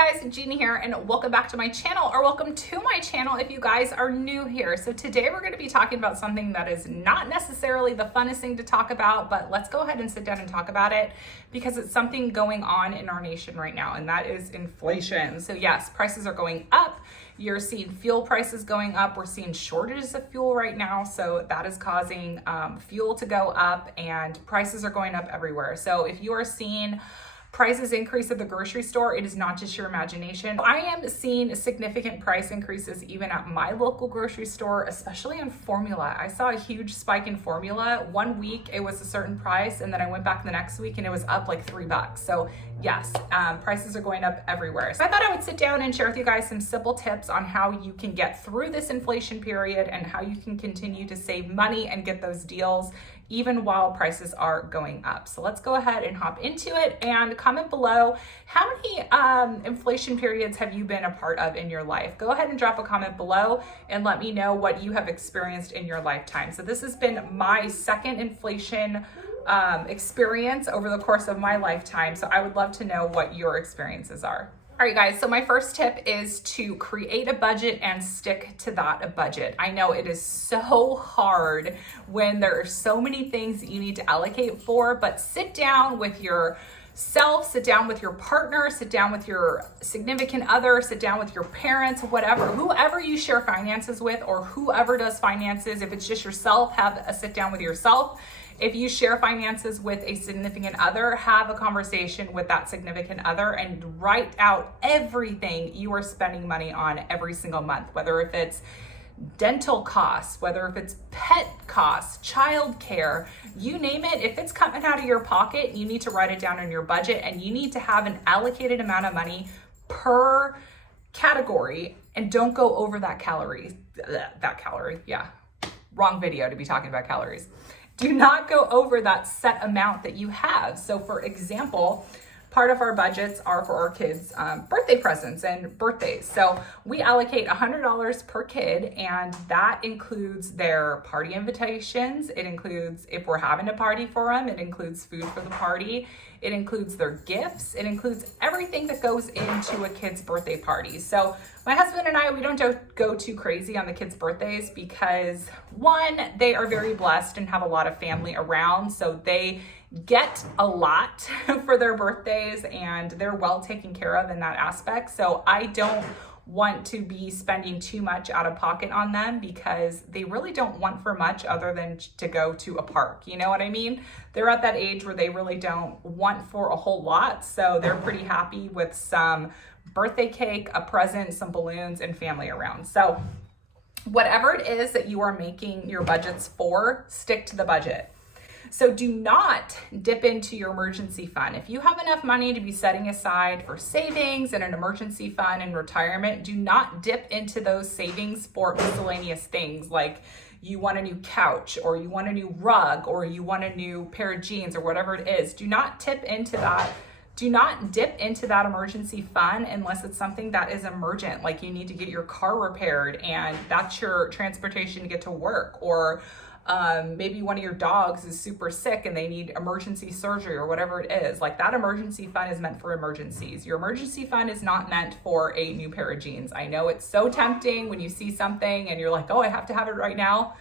guys, Gina here, and welcome back to my channel, or welcome to my channel if you guys are new here. So today we're going to be talking about something that is not necessarily the funnest thing to talk about, but let's go ahead and sit down and talk about it because it's something going on in our nation right now, and that is inflation. So yes, prices are going up. You're seeing fuel prices going up. We're seeing shortages of fuel right now, so that is causing fuel to go up, and prices are going up everywhere. So if you are seeing prices increase at the grocery store, it is not just your imagination. I am seeing significant price increases even at my local grocery store, especially in formula. I saw a huge spike in formula. 1 week it was a certain price, and then I went back the next week and it was up like $3. So yes, prices are going up everywhere. So I thought I would sit down and share with you guys some simple tips on how you can get through this inflation period and how you can continue to save money and get those deals even while prices are going up. So let's go ahead and hop into it, and comment below, how many inflation periods have you been a part of in your life? Go ahead and drop a comment below and let me know what you have experienced in your lifetime. So this has been my second inflation experience over the course of my lifetime. So I would love to know what your experiences are. All right, guys, so my first tip is to create a budget and stick to that budget. I know it is so hard when there are so many things that you need to allocate for, but sit down with yourself, sit down with your partner, sit down with your significant other, sit down with your parents, whatever, whoever you share finances with, or whoever does finances. If it's just yourself, have a sit down with yourself. If you share finances with a significant other, have a conversation with that significant other and write out everything you are spending money on every single month, whether if it's dental costs, whether if it's pet costs, childcare, you name it. If it's coming out of your pocket, you need to write it down in your budget, and you need to have an allocated amount of money per category, and don't go over that calorie, yeah, wrong video to be talking about calories. Do not go over that set amount that you have. So for example, part of our budgets are for our kids' birthday presents and birthdays. So we allocate $100 per kid, and that includes their party invitations. It includes, if we're having a party for them, it includes food for the party. It includes their gifts. It includes everything that goes into a kid's birthday party. So my husband and I, we don't go too crazy on the kids' birthdays because, one, they are very blessed and have a lot of family around. So they get a lot for their birthdays, and they're well taken care of in that aspect. So I don't want to be spending too much out of pocket on them because they really don't want for much other than to go to a park. You know what I mean? They're at that age where they really don't want for a whole lot. So they're pretty happy with some birthday cake, a present, some balloons, and family around. So whatever it is that you are making your budgets for, stick to the budget. So do not dip into your emergency fund. If you have enough money to be setting aside for savings and an emergency fund and retirement, do not dip into those savings for miscellaneous things like you want a new couch, or you want a new rug, or you want a new pair of jeans, or whatever it is. Do not tip into that. Do not dip into that emergency fund unless it's something that is emergent, like you need to get your car repaired and that's your transportation to get to work, or maybe one of your dogs is super sick and they need emergency surgery, or whatever it is. Like, that emergency fund is meant for emergencies. Your emergency fund is not meant for a new pair of jeans. I know it's so tempting when you see something and you're like, oh, I have to have it right now.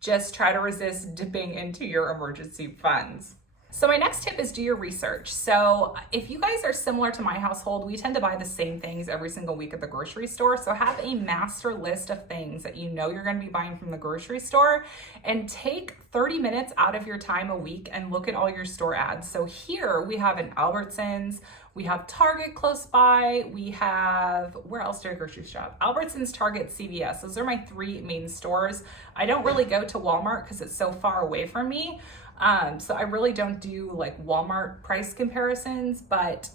Just try to resist dipping into your emergency funds. So my next tip is do your research. So if you guys are similar to my household, we tend to buy the same things every single week at the grocery store. So have a master list of things that you know you're going to be buying from the grocery store, and take 30 minutes out of your time a week and look at all your store ads. So here we have an Albertsons, we have Target close by, we have, where else do I grocery shop? Albertsons, Target, CVS. Those are my three main stores. I don't really go to Walmart because it's so far away from me. So I really don't do like Walmart price comparisons, but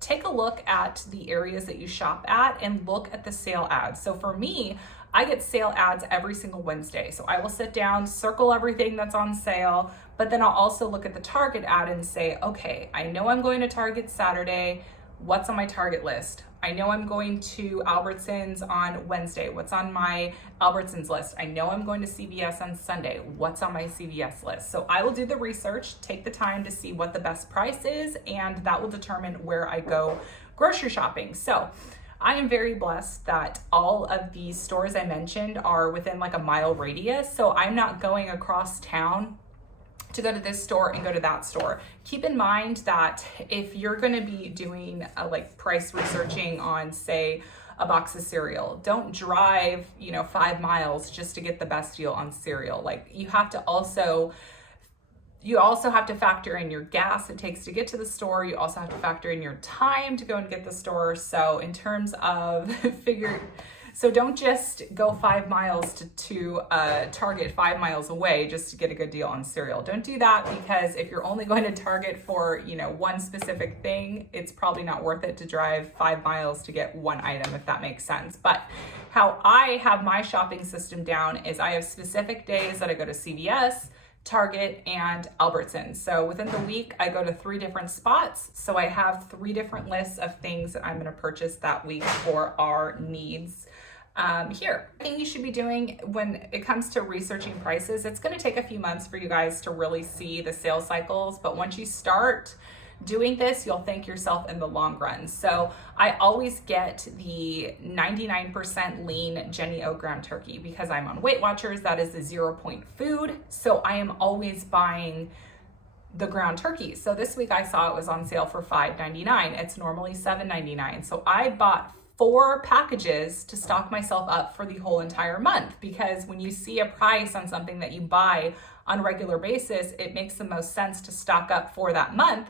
take a look at the areas that you shop at and look at the sale ads. So for me, I get sale ads every single Wednesday. So I will sit down, circle everything that's on sale, but then I'll also look at the Target ad and say, okay, I know I'm going to Target Saturday. What's on my Target list? I know I'm going to Albertsons on Wednesday. What's on my Albertsons list? I know I'm going to CVS on Sunday. What's on my CVS list? So I will do the research, take the time to see what the best price is, and that will determine where I go grocery shopping. So I am very blessed that all of these stores I mentioned are within like a mile radius. So I'm not going across town to go to this store and go to that store. Keep in mind that if you're gonna be doing like price researching on, say, a box of cereal, don't drive, 5 miles just to get the best deal on cereal. Like you also have to factor in your gas it takes to get to the store. You also have to factor in your time to go and get the store. So in terms of so don't just go 5 miles to Target 5 miles away just to get a good deal on cereal. Don't do that, because if you're only going to Target for, one specific thing, it's probably not worth it to drive 5 miles to get one item, if that makes sense. But how I have my shopping system down is I have specific days that I go to CVS, Target, and Albertsons. So within the week, I go to 3 different spots. So I have 3 different lists of things that I'm going to purchase that week for our needs here. The thing you should be doing when it comes to researching prices, it's going to take a few months for you guys to really see the sales cycles. But once you start doing this, you'll thank yourself in the long run. So I always get the 99% lean Jenny O ground turkey because I'm on Weight Watchers. That is the 0-point food. So I am always buying the ground turkey. So this week I saw it was on sale for $5.99. It's normally $7.99. So I bought 4 packages to stock myself up for the whole entire month, because when you see a price on something that you buy on a regular basis, it makes the most sense to stock up for that month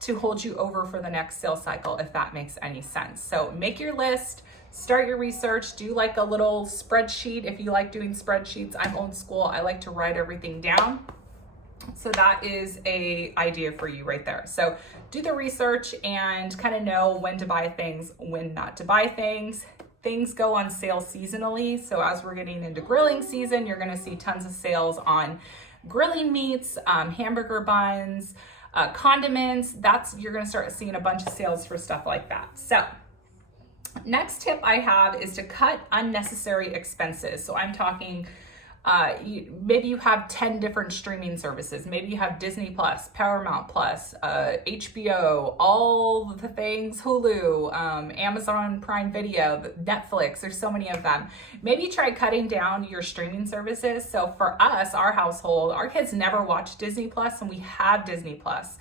to hold you over for the next sales cycle, if that makes any sense. So make your list, start your research, do like a little spreadsheet. If you like doing spreadsheets, I'm old school. I like to write everything down. So that is a idea for you right there. So do the research and kind of know when to buy things, when not to buy things. Things go on sale seasonally. So as we're getting into grilling season, you're going to see tons of sales on grilling meats, hamburger buns, condiments. You're going to start seeing a bunch of sales for stuff like that. So next tip I have is to cut unnecessary expenses. So I'm talking maybe you have 10 different streaming services. Maybe you have Disney Plus, Paramount Plus, HBO, all the things, Hulu, Amazon Prime Video, Netflix. There's so many of them. Maybe try cutting down your streaming services. So for us, our household, our kids never watch Disney Plus, and we have Disney Plus.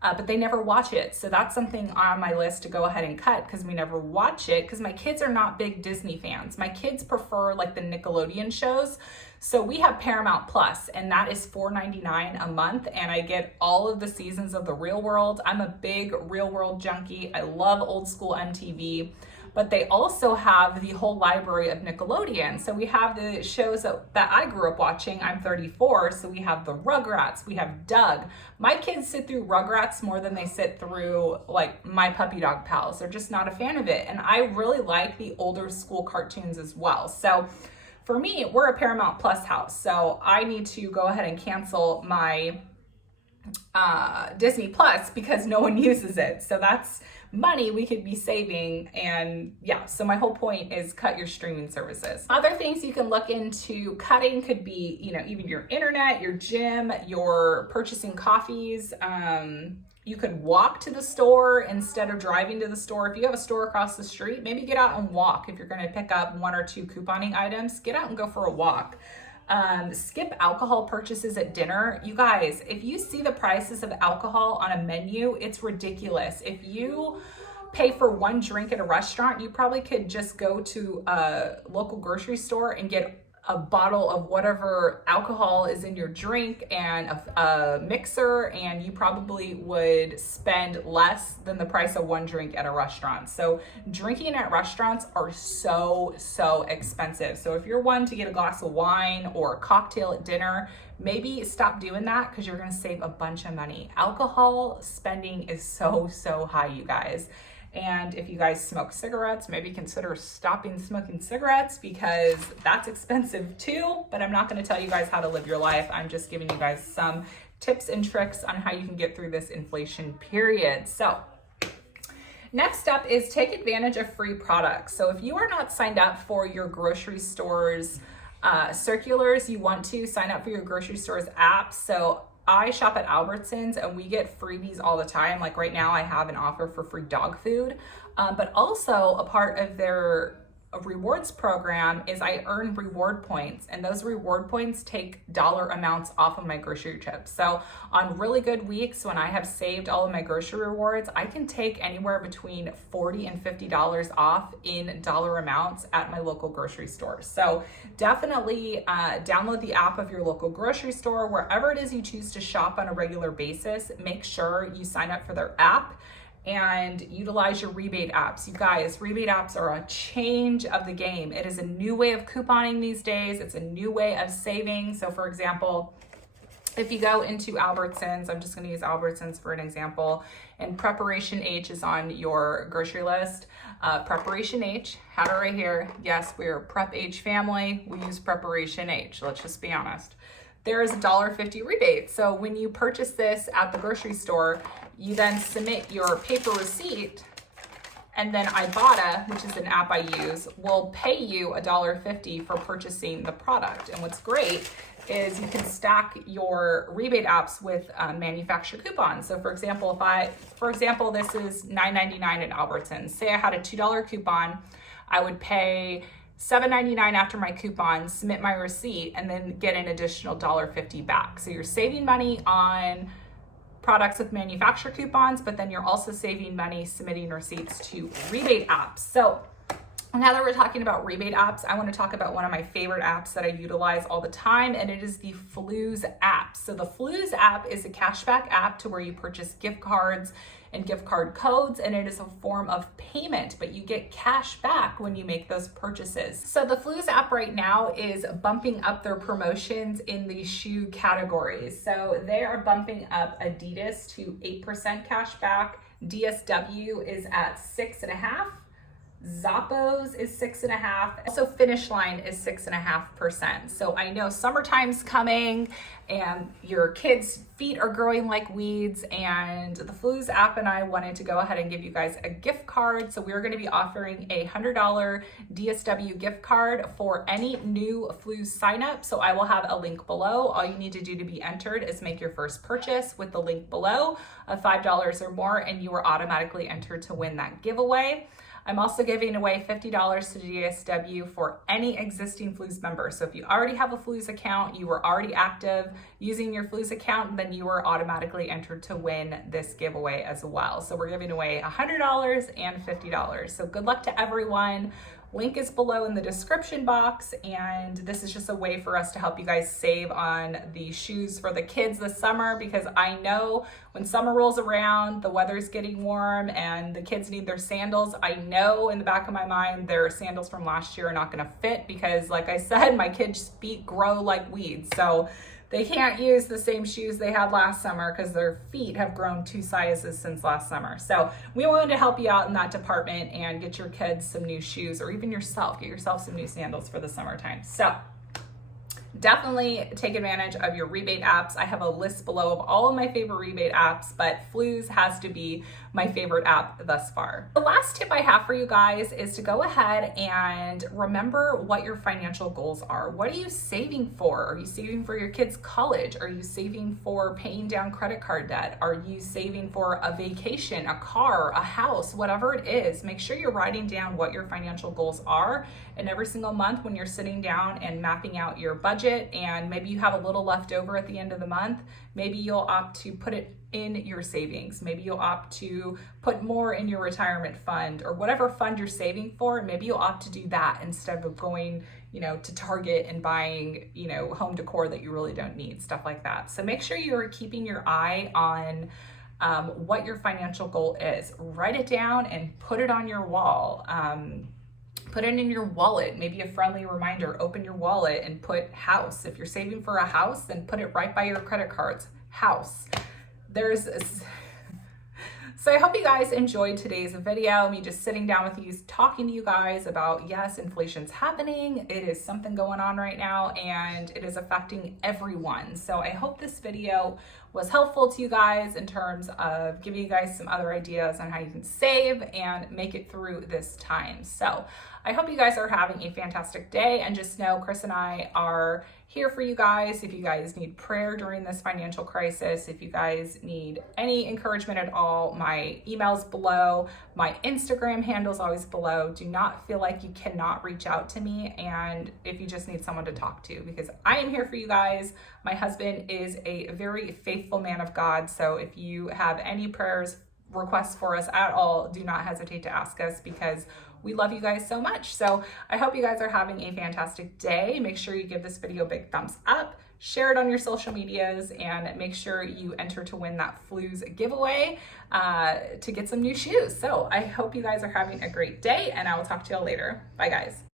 But they never watch it. So that's something on my list to go ahead and cut, because we never watch it, because my kids are not big Disney fans. My kids prefer like the Nickelodeon shows. So we have Paramount Plus, and that is $4.99 a month, and I get all of the seasons of The Real World. I'm a big Real World junkie. I love old school MTV. But they also have the whole library of Nickelodeon. So we have the shows that I grew up watching. I'm 34, so we have the Rugrats, we have Doug. My kids sit through Rugrats more than they sit through like My Puppy Dog Pals. They're just not a fan of it. And I really like the older school cartoons as well. So for me, we're a Paramount Plus house. So I need to go ahead and cancel my Disney Plus because no one uses it. So that's money we could be saving. And yeah, so my whole point is cut your streaming services. Other things you can look into cutting could be, even your internet, your gym, your purchasing coffees. You could walk to the store instead of driving to the store. If you have a store across the street, maybe get out and walk. If you're going to pick up 1 or 2 couponing items, get out and go for a walk. Skip alcohol purchases at dinner. You guys, if you see the prices of alcohol on a menu, it's ridiculous. If you pay for 1 drink at a restaurant, you probably could just go to a local grocery store and get a bottle of whatever alcohol is in your drink and a mixer, and you probably would spend less than the price of 1 drink at a restaurant. So drinking at restaurants are so expensive. So if you're one to get a glass of wine or a cocktail at dinner, maybe stop doing that, because you're going to save a bunch of money. Alcohol spending is so high, you guys. And if you guys smoke cigarettes, maybe consider stopping smoking cigarettes, because that's expensive too. But I'm not going to tell you guys how to live your life. I'm just giving you guys some tips and tricks on how you can get through this inflation period. So next up is take advantage of free products. So if you are not signed up for your grocery store's circulars, you want to sign up for your grocery store's app. So I shop at Albertsons and we get freebies all the time. Like right now I have an offer for free dog food. But also a part of their rewards program is I earn reward points, and those reward points take dollar amounts off of my grocery trips. So on really good weeks when I have saved all of my grocery rewards, I can take anywhere between $40 and $50 off in dollar amounts at my local grocery store. So definitely download the app of your local grocery store, wherever it is you choose to shop on a regular basis. Make sure you sign up for their app and utilize your rebate apps. You guys, rebate apps are a change of the game. It is a new way of couponing these days. It's a new way of saving. So for example, if you go into Albertsons, I'm just gonna use Albertsons for an example, and Preparation H is on your grocery list. Preparation H, had it right here. Yes, we're a Prep H family. We use Preparation H, let's just be honest. There is a $1.50 rebate. So when you purchase this at the grocery store, you then submit your paper receipt, and then Ibotta, which is an app I use, will pay you $1.50 for purchasing the product. And what's great is you can stack your rebate apps with manufacturer coupons. So for example, this is $9.99 at Albertsons. Say I had a $2 coupon, I would pay $7.99 after my coupon, submit my receipt, and then get an additional $1.50 back. So you're saving money on products with manufacturer coupons, but then you're also saving money submitting receipts to rebate apps. So now that we're talking about rebate apps, I want to talk about one of my favorite apps that I utilize all the time, and it is the Fluz app. So the Fluz app is a cashback app to where you purchase gift cards and gift card codes, and it is a form of payment, but you get cash back when you make those purchases. So the Fluz app right now is bumping up their promotions in the shoe categories. So they are bumping up Adidas to 8% cash back. DSW is at 6.5%. Zappos is 6.5%. Also Finish Line is 6.5%. So I know summertime's coming and your kids' feet are growing like weeds, and the Fluz app and I wanted to go ahead and give you guys a gift card. So we're going to be offering a $100 DSW gift card for any new Fluz sign up. So I will have a link below. All you need to do to be entered is make your first purchase with the link below of $5 or more, and you are automatically entered to win that giveaway. I'm also giving away $50 to DSW for any existing Fluz member. So if you already have a Fluz account, you were already active using your Fluz account, then you are automatically entered to win this giveaway as well. So we're giving away $100 and $50. So good luck to everyone. Link is below in the description box, and this is just a way for us to help you guys save on the shoes for the kids this summer, because I know when summer rolls around, the weather's getting warm and the kids need their sandals. I know in the back of my mind their sandals from last year are not gonna fit because, like I said, my kids' feet grow like weeds. So they can't use the same shoes they had last summer because their feet have grown 2 sizes since last summer. So we wanted to help you out in that department and get your kids some new shoes, or even yourself, get yourself some new sandals for the summertime. So definitely take advantage of your rebate apps. I have a list below of all of my favorite rebate apps, but Fluz has to be my favorite app thus far. The last tip I have for you guys is to go ahead and remember what your financial goals are. What are you saving for? Are you saving for your kids' college? Are you saving for paying down credit card debt? Are you saving for a vacation, a car, a house, whatever it is? Make sure you're writing down what your financial goals are. And every single month when you're sitting down and mapping out your budget, and maybe you have a little left over at the end of the month, maybe you'll opt to put it in your savings. Maybe you'll opt to put more in your retirement fund, or whatever fund you're saving for. Maybe you'll opt to do that instead of going, to Target and buying, home decor that you really don't need, stuff like that. So make sure you're keeping your eye on what your financial goal is. Write it down and put it on your wall. Put it in your wallet, maybe a friendly reminder. Open your wallet and put house. If you're saving for a house, then put it right by your credit cards, house. So I hope you guys enjoyed today's video, me just sitting down with you, talking to you guys about, yes, inflation's happening. It is something going on right now, and it is affecting everyone. So I hope this video was helpful to you guys in terms of giving you guys some other ideas on how you can save and make it through this time. So I hope you guys are having a fantastic day, and just know Chris and I are here for you guys. If you guys need prayer during this financial crisis, if you guys need any encouragement at all, my email's below, My Instagram handle is always below. Do not feel like you cannot reach out to me, and if you just need someone to talk to, because I am here for you guys. My husband is a very faithful man of God, so if you have any prayers, requests for us at all, do not hesitate to ask us, because we love you guys so much. So I hope you guys are having a fantastic day. Make sure you give this video a big thumbs up, share it on your social medias, and make sure you enter to win that Fluz giveaway to get some new shoes. So I hope you guys are having a great day, and I will talk to you all later. Bye, guys.